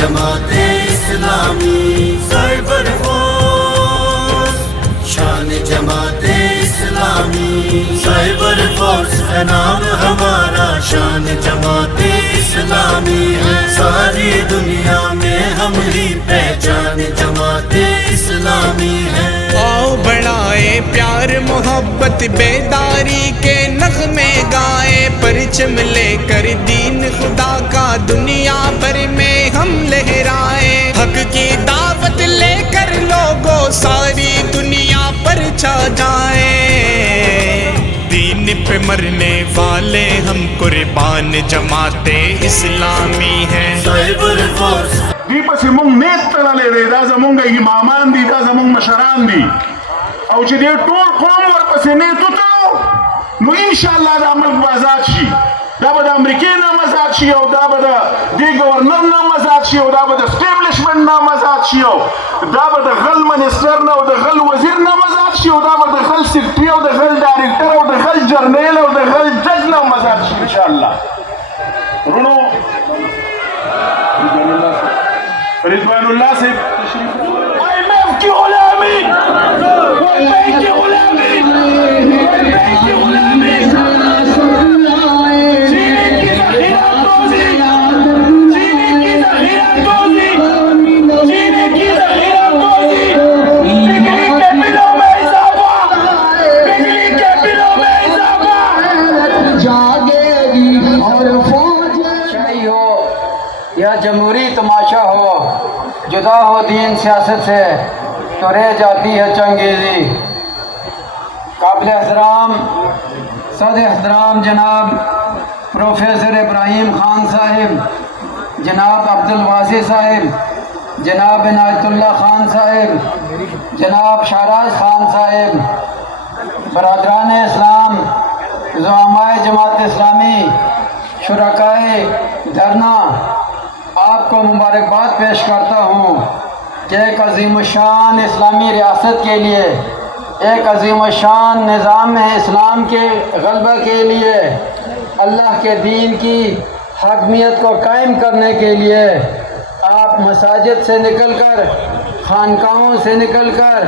Jamaat Islami cyber force, شان Jamaat Islami cyber force ہے نام ہمارا، شان جماعت اسلامی ہے ساری دنیا میں ہم ہی پہچان جماعت اسلامی ہے۔ آؤ بڑھائے پیار محبت بیداری کے نغمے گائے، پرچم لے کر دین خدا کا دنیا بھر میں ہم لہرائے، حق کی دعوت لے کر لوگوں ساری دنیا پر چھا جائیں، دین پہ مرنے والے ہم قربان جماعت اسلامی ہیں۔ سائبر فورس دی پس مونگ نیت تلالے دے، دا زمونگ امامان دی، دا زمونگ مشران دی، او چی دے طول قوم ور پس نیتو تلو نو انشاءاللہ دا ملک بازاد شی، دا با دا امریکی نام ازاد شی، او دا با دا دی گورنر نام ازاد شی، او دا با دا اسٹیبلشمنٹ نام ازاد شی، او دا با دا غل منسٹر نا، او دا غل وزیر نام ازاد شی، او دا با دا غل سکٹری، او دا غل ڈائریکٹر، او دا غل جرنیل، او دا غل جج نام ازاد شی انشاءاللہ۔ رونو رضوان اللہ سے IMF کی غلامی، ورلڈ بینک کی غلامی، ورلڈ بینک کی غلامی، چینے کی ذخیرہ توزی، چینے کی ذخیرہ توزی، چینے کی ذخیرہ توزی، بجلی کے بلوں میں اضافہ، بجلی کے بلوں میں اضافہ، جاگے گی اور فوج شاہی ہو یا جمہوری تماشا ہو، جدا ہو دین سیاست سے تو رہ جاتی ہے چنگیزی۔ قابل احترام صدر احترام جناب پروفیسر ابراہیم خان صاحب، جناب عبدالواسی صاحب، جناب عنایت اللہ خان صاحب، جناب شہراز خان صاحب، برادران اسلام، زعمائے جماعت اسلامی، شرکائے دھرنا، آپ کو مبارکباد پیش کرتا ہوں کہ ایک عظیم الشان اسلامی ریاست کے لیے، ایک عظیم الشان نظام اسلام کے غلبہ کے لیے، اللہ کے دین کی حاکمیت کو قائم کرنے کے لیے آپ مساجد سے نکل کر، خانقاہوں سے نکل کر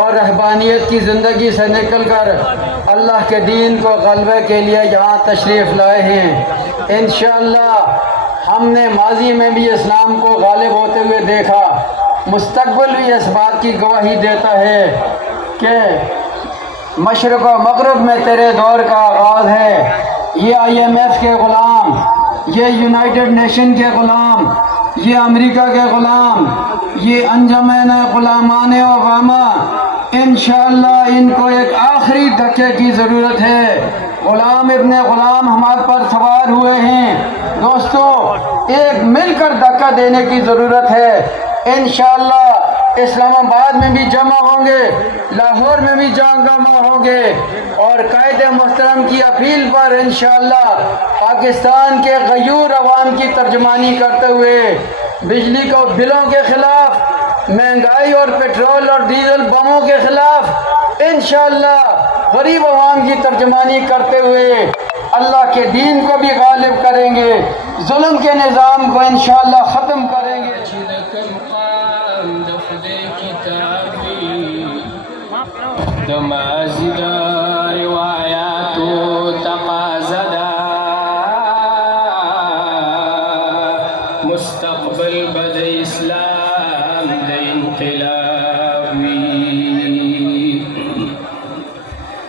اور رہبانیت کی زندگی سے نکل کر اللہ کے دین کو غلبے کے لیے یہاں تشریف لائے ہیں۔ انشاءاللہ ہم نے ماضی میں بھی اسلام کو غالب ہوتے ہوئے دیکھا، مستقبل بھی اس بات کی گواہی دیتا ہے کہ مشرق و مغرب میں تیرے دور کا آغاز ہے۔ یہ IMF کے غلام، یہ یونائٹڈ نیشن کے غلام، یہ امریکہ کے غلام، یہ انجمن غلامان اوباما، انشاءاللہ ان کو ایک آخری دھکے کی ضرورت ہے۔ غلام ابن غلام ہمارے پر سوار ہوئے ہیں، دوستو ایک مل کر دھکا دینے کی ضرورت ہے۔ انشاءاللہ اسلام آباد میں بھی جمع ہوں گے، لاہور میں بھی جمع ہوں گے، اور قائد محترم کی اپیل پر انشاءاللہ پاکستان کے غیور عوام کی ترجمانی کرتے ہوئے بجلی کو بلوں کے خلاف، مہنگائی اور پیٹرول اور ڈیزل بموں کے خلاف انشاءاللہ غریب عوام کی ترجمانی کرتے ہوئے اللہ کے دین کو بھی غالب کریں گے، ظلم کے نظام کو انشاءاللہ ختم کریں گے۔ مستقبل بد اسلام د انقلابی،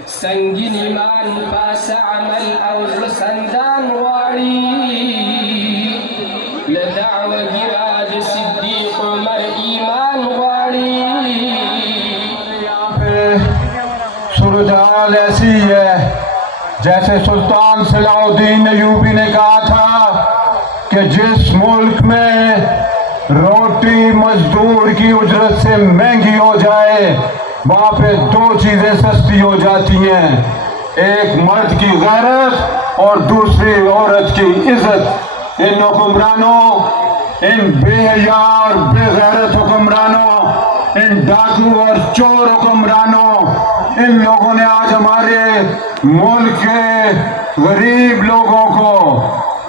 سنگین ایمان پاس عمل او سندان غواړي، لدعوه گراد صدیق عمر ایمان غواړي۔ صورتحال ایسی ہے جیسے سلطان صلاح الدین ایوبی نے کہا تھا کہ جس ملک میں روٹی مزدور کی اجرت سے مہنگی ہو جائے وہاں پہ دو چیزیں سستی ہو جاتی ہیں، ایک مرد کی غیرت اور دوسری عورت کی عزت۔ ان حکمرانوں، ان بے حیا اور بے غیرت حکمرانوں، ان ڈاکو اور چور حکمرانوں، ان لوگوں نے آج ہمارے ملک کے غریب لوگوں کو،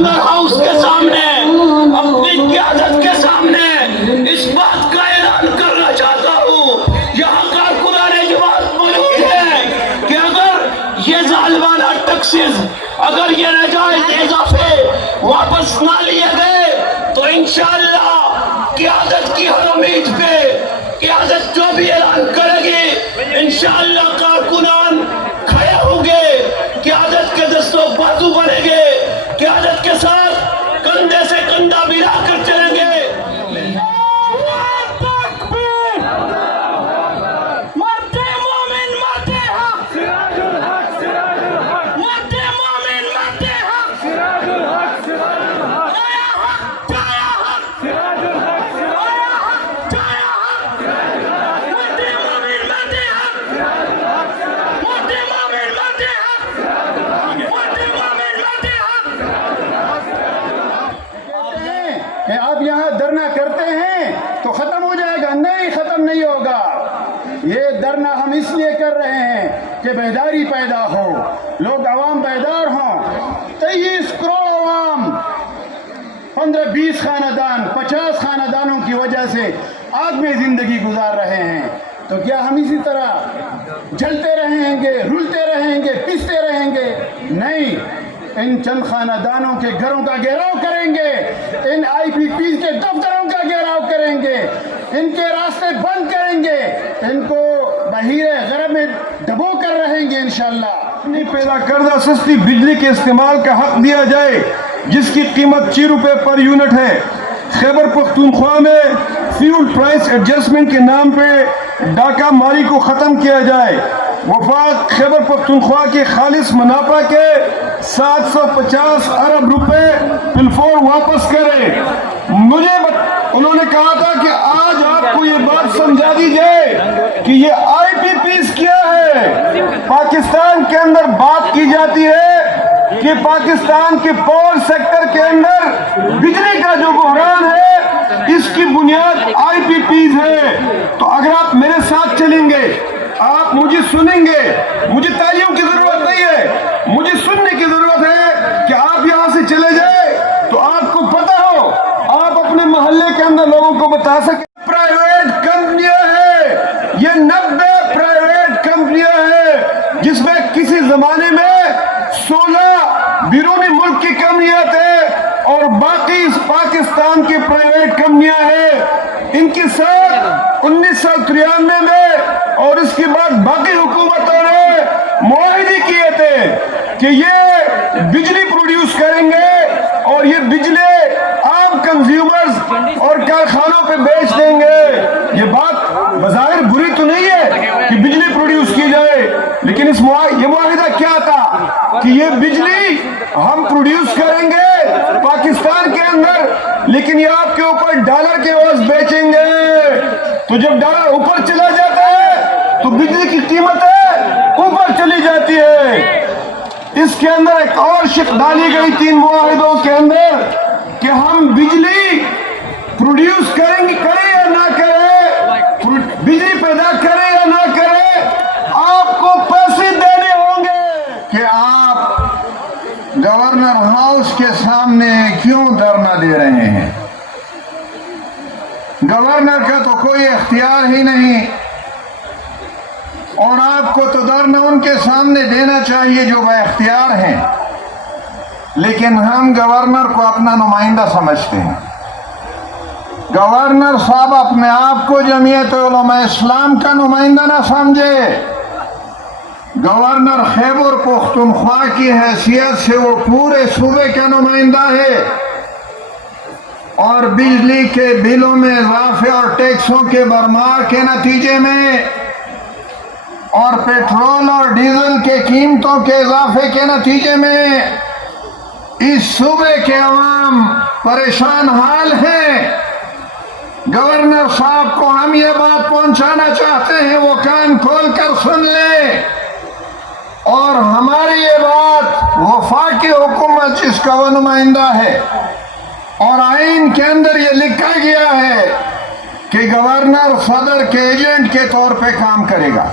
گورنر ہاؤس کے سامنے اپنی قیادت کے سامنے اس بات کا اعلان کرنا چاہتا ہوں، یہاں کارکنان جماعت موجود ہیں، کہ اگر یہ ظالمانہ ٹیکسز، اگر یہ ناجائز اضافے واپس نہ لیے گئے تو انشاءاللہ قیادت کی ہر امید پہ قیادت جو بھی اعلان کرے گی انشاءاللہ کارکنان کھڑے ہوں گے، قیادت کے دستوں بازو بنیں گے، قیادت کے ساتھ کندھے سے کندھا ملا کر چلیں گے۔ کہ آپ یہاں دھرنا کرتے ہیں تو ختم ہو جائے گا، نہیں ختم نہیں ہوگا۔ یہ دھرنا ہم اس لیے کر رہے ہیں کہ بیداری پیدا ہو، لوگ عوام بیدار ہوں۔ 23 کروڑ عوام 15-20 خاندان 50 خاندانوں کی وجہ سے آگ میں زندگی گزار رہے ہیں، تو کیا ہم اسی طرح جلتے رہیں گے، رلتے رہیں گے، پستے رہیں گے؟ نہیں، ان چند خاندانوں کے گھروں کا گھیراؤ کریں گے، ان آئی پی پی کے دفتروں کا گھیراؤ کریں گے، ان کے راستے بند کریں گے، ان کو بحیرہ غرب میں ڈبو کر رہیں گے انشاءاللہ۔ پیدا کردہ سستی بجلی کے استعمال کا حق دیا جائے جس کی قیمت 6 روپے پر یونٹ ہے۔ خیبر پختونخوا میں فیول پرائس ایڈجسٹمنٹ کے نام پہ ڈاکہ ماری کو ختم کیا جائے۔ وفاق خیبر پختونخوا کے خالص منافع کے 750 ارب روپے بالفور واپس کرے۔ انہوں نے کہا تھا کہ آج آپ کو یہ بات سمجھا دی جائے کہ یہ آئی پی پیز کیا ہے۔ پاکستان کے اندر بات کی جاتی ہے کہ پاکستان کے پاور سیکٹر کے اندر بجلی کا جو بحران ہے اس کی بنیاد آئی پی پیز ہے۔ تو اگر آپ میرے ساتھ چلیں گے، آپ مجھے سنیں گے، مجھے تالیوں کی ضرورت نہیں ہے، مجھے سننے کی ضرورت ہے کہ آپ یہاں سے چلے جائیں تو آپ کو پتہ ہو، آپ اپنے محلے کے اندر لوگوں کو بتا سکیں۔ پرائیویٹ کمپنیاں ہیں، یہ 90 پرائیویٹ کمپنیاں ہیں جس میں کسی زمانے میں 16 بیرونی ملک کی کمپنیاں تھے اور باقی پاکستان کی پرائیویٹ کمپنیاں ہیں۔ ان کے ساتھ 1993 میں اور اس کے بعد باقی حکومتوں نے معاہدے کیے تھے کہ یہ بجلی پروڈیوس کریں گے اور یہ بجلی عام کنزیومرز اور کارخانوں پہ بیچ دیں گے۔ یہ بات بظاہر بری تو نہیں ہے کہ بجلی پروڈیوس کی جائے، لیکن یہ معاہدہ کیا تھا کہ یہ بجلی ہم پروڈیوس کریں گے پاکستان کے اندر، لیکن یہ آپ کے اوپر ڈالر کے عوض بیچیں گے۔ تو جب ڈالر اوپر چلا جاتا ہے تو بجلی کی قیمتیں اوپر چلی جاتی ہے۔ اس کے اندر ایک اور شق ڈالی گئی 3 معاہدوں کے اندر کہ ہم بجلی پروڈیوس کریں گے، کریں یا نہ کریں، بجلی پیدا کریں یا نہ کریں، آپ کو پیسے دینے ہوں گے۔ کہ آپ گورنر ہاؤس کے سامنے کیوں دھرنا دے رہے ہیں؟ گورنر کا تو کوئی اختیار ہی نہیں، اور آپ کو تو دھرنا ان کے سامنے دینا چاہیے جو با اختیار ہیں، لیکن ہم گورنر کو اپنا نمائندہ سمجھتے ہیں۔ گورنر صاحب اپنے آپ کو جمعیت علماء اسلام کا نمائندہ نہ سمجھے۔ گورنر خیبر پختونخوا کی حیثیت سے وہ پورے صوبے کا نمائندہ ہے، اور بجلی کے بلوں میں اضافے اور ٹیکسوں کے بھرمار کے نتیجے میں اور پیٹرول اور ڈیزل کے قیمتوں کے اضافے کے نتیجے میں اس صوبے کے عوام پریشان حال ہیں۔ گورنر صاحب کو ہم یہ بات پہنچانا چاہتے ہیں، وہ کان کھول کر سن لیں، اور ہماری یہ بات وفاقی حکومت جس کا وہ نمائندہ ہے، اور آئین کے اندر یہ لکھا گیا ہے کہ گورنر صدر کے ایجنٹ کے طور پہ کام کرے گا،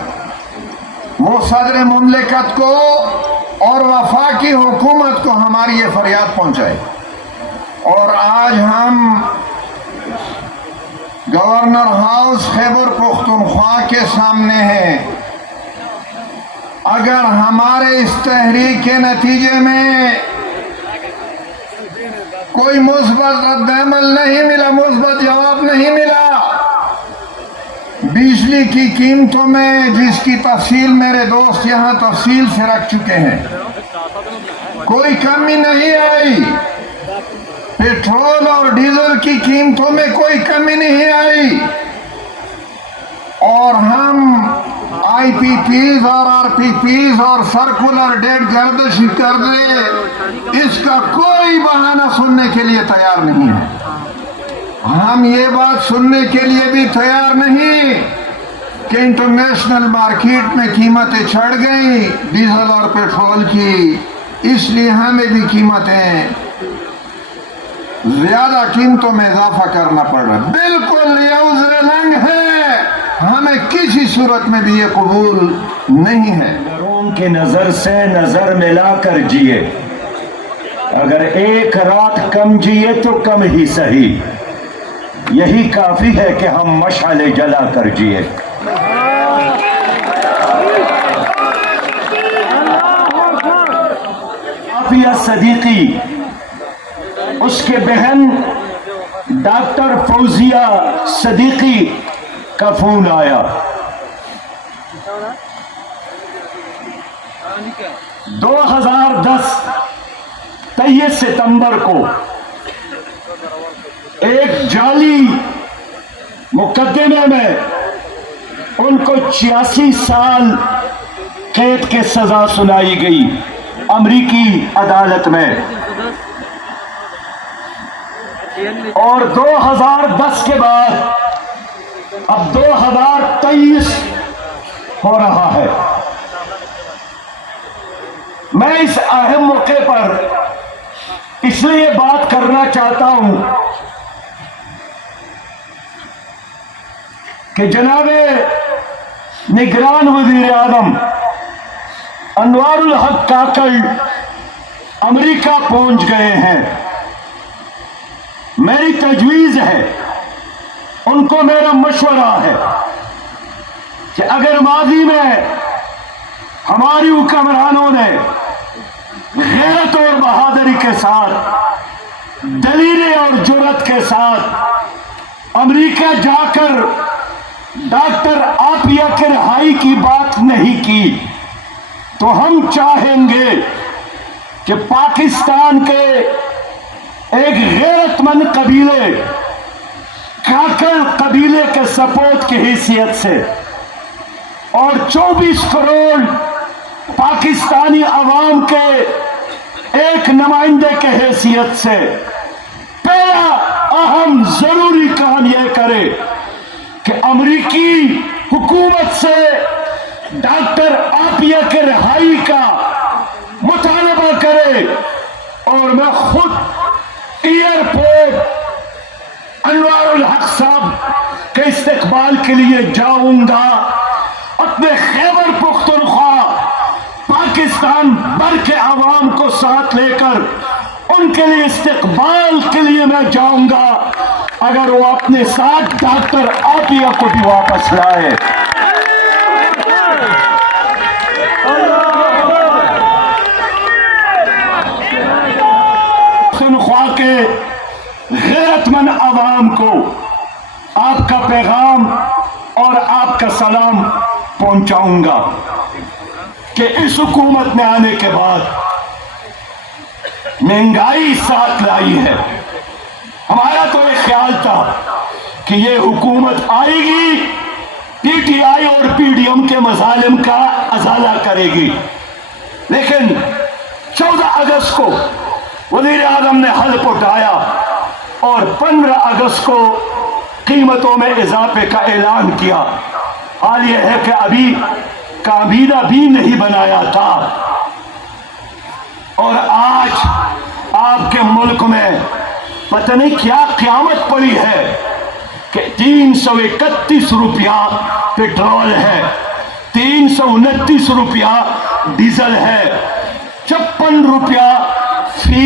وہ صدر مملکت کو اور وفاقی حکومت کو ہماری یہ فریاد پہنچائے۔ اور آج ہم گورنر ہاؤس خیبر پختونخوا کے سامنے ہیں. اگر ہمارے اس تحریک کے نتیجے میں کوئی مثبت رد عمل نہیں ملا، مثبت جواب نہیں ملا، بجلی کی قیمتوں میں جس کی تفصیل میرے دوست یہاں تفصیل سے رکھ چکے ہیں، کوئی کمی نہیں آئی. پیٹرول اور ڈیزل کی قیمتوں میں کوئی کمی نہیں آئی، اور ہم آئی پی پیز اور آر پی پیز اور سرکولر ڈیٹ گردش کر دے، اس کا کوئی بہانہ سننے کے لیے تیار نہیں ہے. ہم یہ بات سننے کے لیے بھی تیار نہیں کہ انٹرنیشنل مارکیٹ میں قیمتیں چڑھ گئی ڈیزل اور پیٹرول کی، اس لیے ہمیں بھی قیمتیں زیادہ قیمتوں میں اضافہ کرنا پڑ رہا ہے. بالکل یہ عذر لنگ ہے، ہمیں کسی صورت میں بھی یہ قبول نہیں ہے. گھروں کی نظر سے نظر ملا کر جیے، اگر ایک رات کم جیے تو کم ہی صحیح، یہی کافی ہے کہ ہم مشعلیں جلا کر جیے. عافیہ صدیقی، اس کے بہن ڈاکٹر فوزیہ صدیقی کا فون آیا. 2010 23 ستمبر کو ایک جعلی مقدمے میں ان کو 86 سال قید کی سزا سنائی گئی امریکی عدالت میں، اور 2010 کے بعد اب 2023 ہو رہا ہے. میں اس اہم موقع پر اس لیے بات کرنا چاہتا ہوں کہ جناب نگران وزیر اعظم انوار الحق کاکڑ امریکہ پہنچ گئے ہیں. میری تجویز ہے، ان کو میرا مشورہ ہے کہ اگر ماضی میں ہماری حکمرانوں نے غیرت اور بہادری کے ساتھ، دلیرے اور جرأت کے ساتھ امریکہ جا کر ڈاکٹر عافیہ کی رہائی کی بات نہیں کی، تو ہم چاہیں گے کہ پاکستان کے ایک غیرت مند قبیلے، کاکڑ قبیلے کے سپورٹ کی حیثیت سے اور 24 کروڑ پاکستانی عوام کے ایک نمائندے کے حیثیت سے پہلا اہم ضروری کام یہ کرے کہ امریکی حکومت سے ڈاکٹر عافیہ کے رہائی کا مطالبہ کرے، اور میں خود ایئرپورٹ انوار الحق صاحب کے استقبال کے لیے جاؤں گا. اپنے خیبر پختونخوا پاکستان بھر کے عوام کو ساتھ لے کر ان کے لیے استقبال کے لیے میں جاؤں گا، اگر وہ اپنے ساتھ ڈاکٹر عافیہ کو بھی واپس لائے. پختونخوا کے غیرت مند عوام کو آپ کا پیغام اور آپ کا سلام پہنچاؤں گا کہ اس حکومت میں آنے کے بعد مہنگائی ساتھ لائی ہے. ہمارا تو ایک خیال تھا کہ یہ حکومت آئے گی، پی ٹی آئی اور پی ڈی ایم کے مظالم کا ازالہ کرے گی، لیکن 14 اگست کو وزیر اعظم نے حلف اٹھایا اور 15 اگست کو قیمتوں میں اضافے کا اعلان کیا. حال یہ ہے کہ ابھی کابینہ بھی نہیں بنایا تھا، اور آج آپ کے ملک میں پتہ نہیں کیا قیامت پڑی ہے کہ 331 روپیہ پیٹرول ہے، 329 روپیہ ڈیزل ہے، 56 روپیہ فی